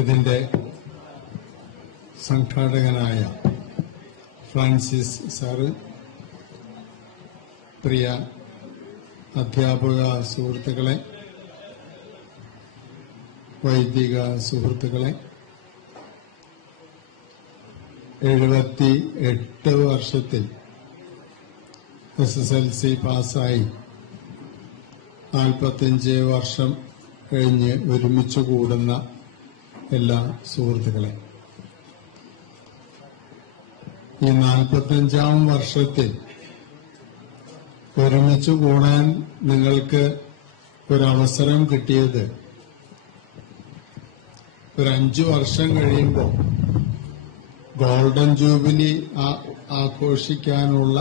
ഇതിന്റെ സംഘാടകനായ Francis sir, പ്രിയ അധ്യാപക സുഹൃത്തുക്കളെ, വൈദിക സുഹൃത്തുക്കളെ, 78 വർഷത്തിൽ SSLC പാസ്സായി 45 വർഷം കഴിഞ്ഞ് ഒരുമിച്ച് കൂടുന്ന എല്ലാ സുഹൃത്തുക്കളെ, ഈ 45ാം വർഷത്തിൽ ഒരുമിച്ച് കൂടാൻ നിങ്ങൾക്ക് ഒരവസരം കിട്ടിയത് ഒരു 5 വർഷം കഴിയുമ്പോൾ ഗോൾഡൻ ജൂബിലി ആഘോഷിക്കാനുള്ള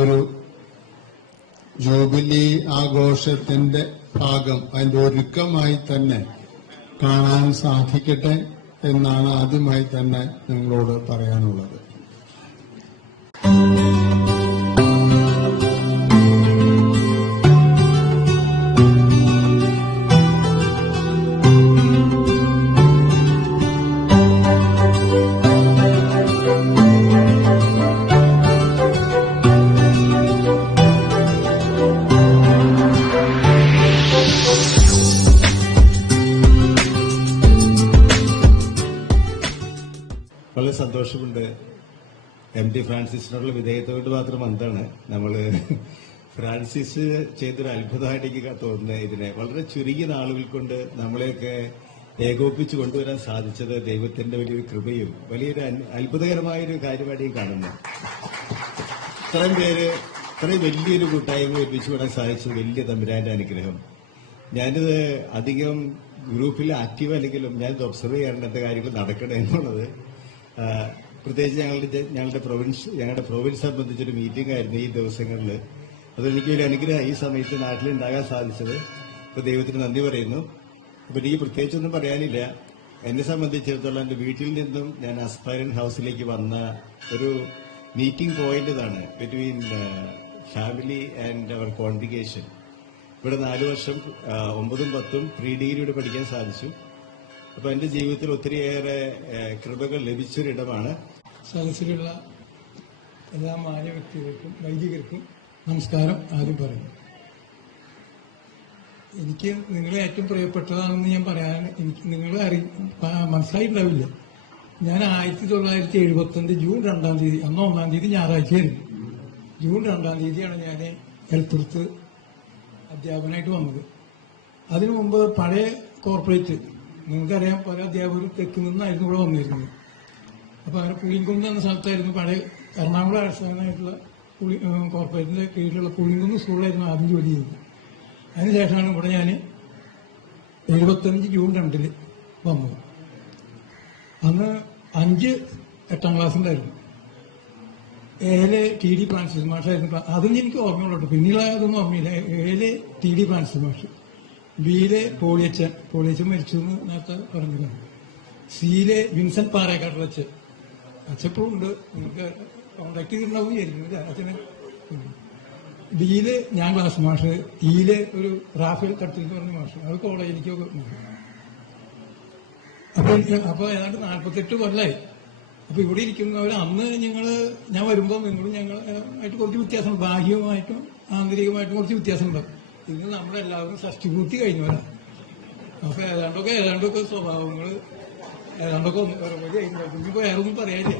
ഒരു ജൂബിലി ആഘോഷത്തിന്റെ ഭാഗം, അതിന്റെ ഒരുക്കമായി തന്നെ കാണാൻ സാധിക്കട്ടെ എന്നാണ് ആദ്യമായി തന്നെ നിങ്ങളോട് പറയാനുള്ളത്. വളരെ സന്തോഷമുണ്ട്. MD ഫ്രാൻസിസിനോടുള്ള വിധേയത്തോട് മാത്രം എന്താണ് നമ്മള് ഫ്രാൻസിസ് ചെയ്തൊരു അത്ഭുതമായിട്ട് എനിക്ക് തോന്നുന്നത്. ഇതിനെ വളരെ ചുരുങ്ങിയ നാളുകൾ കൊണ്ട് നമ്മളെയൊക്കെ ഏകോപിപ്പിച്ച് കൊണ്ടുവരാൻ സാധിച്ചത് ദൈവത്തിന്റെ വലിയൊരു കൃപയും വലിയൊരു അത്ഭുതകരമായൊരു കാര്യമായിട്ട് കാണുന്നു. ഇത്രയും വലിയൊരു കൂട്ടായ്മ ഒരുമിച്ച് വിടാൻ സാധിച്ചത് വലിയ തമ്പുരാന്റെ അനുഗ്രഹം. ഞാനിത് അധികം ഗ്രൂപ്പിൽ ആക്റ്റീവ് അല്ലെങ്കിലും ഞാനിത് ഒബ്സർവ് ചെയ്യാറുണ്ട് കാര്യങ്ങൾ നടക്കണേ എന്നുള്ളത്. പ്രത്യേകിച്ച് ഞങ്ങളുടെ പ്രൊവിൻസ് സംബന്ധിച്ചൊരു മീറ്റിംഗ് ആയിരുന്നു ഈ ദിവസങ്ങളിൽ. അതെനിക്ക് ഒരു അനുഗ്രഹം ഈ സമയത്ത് നാട്ടിലുണ്ടാകാൻ സാധിച്ചത്. ഇപ്പൊ ദൈവത്തിന് നന്ദി പറയുന്നു. അപ്പൊ എനിക്ക് പ്രത്യേകിച്ചൊന്നും പറയാനില്ല. എന്നെ സംബന്ധിച്ചിടത്തോളം എന്റെ വീട്ടിൽ നിന്നും ഞാൻ അസ്പൈറൻ ഹൌസിലേക്ക് വന്ന ഒരു മീറ്റിംഗ് പോയിന്റ് ഇതാണ്, between family and our congregation. ഇവിടെ 4 വർഷം 9ഉം 10ഉം പ്രീ ഡിഗ്രിയോട് പഠിക്കാൻ സാധിച്ചു. അപ്പൊ എന്റെ ജീവിതത്തിൽ ഒത്തിരിയേറെ കൃപകൾ ലഭിച്ചൊരിടമാണ്. സദസ്സിലുള്ള എല്ലാ മാന്യ വ്യക്തികൾക്കും വൈദികർക്കും നമസ്കാരം ആദ്യം പറയുന്നു. എനിക്ക് നിങ്ങളെ ഏറ്റവും പ്രിയപ്പെട്ടതാണെന്ന് ഞാൻ പറയാൻ എനിക്ക് നിങ്ങളെ മനസ്സിലായിട്ടുണ്ടാവില്ല. ഞാൻ 1975 ജൂൺ 2-ാം തീയതി, അന്ന് 1-ാം തീയതി ഞായറാഴ്ചയായിരുന്നു. ജൂൺ 2-ാം തീയതിയാണ് ഞാൻ എലത്തുരുത്ത് അധ്യാപകനായിട്ട് വന്നത്. അതിനു മുമ്പ് പഴയ കോർപ്പറേറ്റ്, നിങ്ങൾക്കറിയാം, പല അധ്യാപകരും തെക്ക് നിന്നായിരുന്നു ഇവിടെ വന്നിരുന്നത്. അപ്പൊ അങ്ങനെ പുളിങ്കുന്ന് എന്ന സ്ഥലത്തായിരുന്നു പഴയ എറണാകുളം ആസ്ഥാനമായിട്ടുള്ള കോർപ്പറേറ്റിന്റെ കീഴിലുള്ള പുളിങ്കുന്ന് സ്കൂളിലായിരുന്നു ആദ്യം ജോലി ചെയ്തത്. അതിനുശേഷമാണ് ഇവിടെ ഞാൻ 75 ജൂൺ 2-ന് വന്നത്. അന്ന് 5 8ാം ക്ലാസ് ഉണ്ടായിരുന്നു. ഏല് TD ഫ്രാൻസിസ് മാഷായിരുന്നു. അതൊന്നും എനിക്ക് ഓർമ്മയുള്ളൂ. പിന്നീട് അതൊന്നും ഓർമ്മയില്ല. ഏല് TD ഫ്രാൻസിസ് മാഷ്, ബിയിലെ പോളിയച്ചൻ മരിച്ചു എന്ന് നേരത്തെ പറഞ്ഞിരുന്നു. സിയിലെ വിൻസെന്റ് പാറേക്കാട്ടിലച്ഛൻ അച്ഛപ്പോഴും ഉണ്ട്, നിങ്ങൾക്ക് കോണ്ടാക്ട് ചെയ്തിട്ടുണ്ടാവും വിചാരിക്കുന്നില്ല അച്ഛന്. ഡിയില് ഞാൻ ക്ലാസ് മാഷ്, ഇയിലെ ഒരു റാഫേൽ കട്ടിൽ പറഞ്ഞ മാഷ്, അത് കോളേജ് എനിക്കൊക്കെ. അപ്പൊ ഏതാണ്ട് 48 കൊല്ലായി. അപ്പൊ ഇവിടെ ഇരിക്കുന്നവർ അന്ന് ഞാൻ വരുമ്പോൾ നിങ്ങളും ഞങ്ങളായിട്ട് കുറച്ച് വ്യത്യാസമുണ്ട്. ബാഹ്യമായിട്ടും ആന്തരികമായിട്ടും കുറച്ച് വ്യത്യാസമുണ്ടാവും. ഇന്ന് നമ്മളെല്ലാവരും ഷഷ്ടിപൂർത്തി കഴിഞ്ഞവരാ. അപ്പൊ ഏതാണ്ടൊക്കെ സ്വഭാവങ്ങൾ ഏതാണ്ടൊക്കെ വേറൊന്നും പറയാനില്ല.